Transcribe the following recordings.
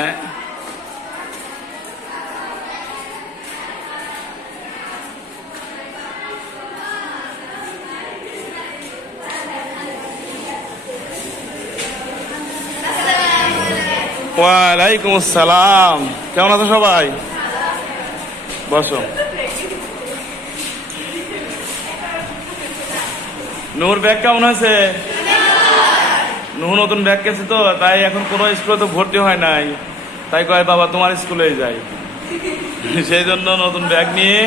হ্যাঁ ওয়ালাইকুম আসসালাম। কেমন আছো সবাই? বসো। নূর ব্যাগ কেমন আছে? নূর নতুন ব্যাগ কেছে তো, তাই এখন কোনো স্কুলে তো ভর্তি হয় নাই, তাই কয় বাবা তোমার স্কুলে যাই। সেই জন্য নতুন ব্যাগ নিয়ে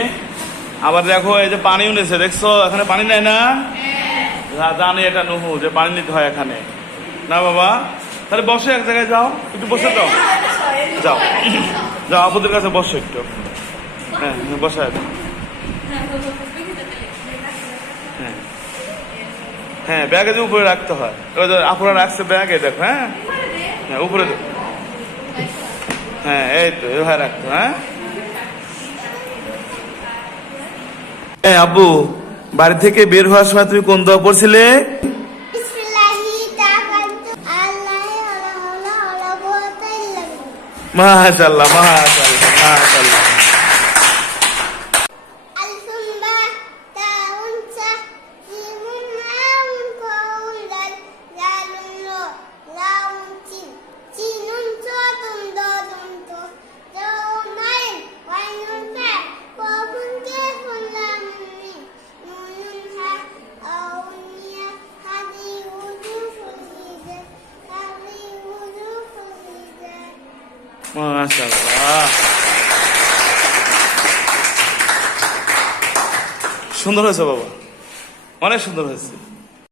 আবার দেখো এই যে পানিও নিয়েছে, দেখছো এখানে পানি নেয় না? জানি এটা নুহু যে পানি নিতে হয় এখানে না বাবা। তাহলে বসে এক জায়গায় যাও, একটু বসে যাও, যাও যাও আপুদের কাছে বসো একটু। হ্যাঁ বসায় দাও। হ্যাঁ হ্যাঁ ব্যাগে যে উপরে রাখতে হয়, ওই যে আপুরা রাখছে ব্যাগে, দেখো। হ্যাঁ হ্যাঁ উপরে দেখো। হ্যাঁ এই তো এভাবে রাখতো। হ্যাঁ আব্বু, বাড়ি থেকে বের হওয়ার সময় তুমি কোন দোয়া পড়ছিলে? মাশাআল্লাহ মাশাআল্লাহ মাশাআল্লাহ। মাশাআল্লাহ, সুন্দর হয়েছে বাবা, অনেক সুন্দর হয়েছে।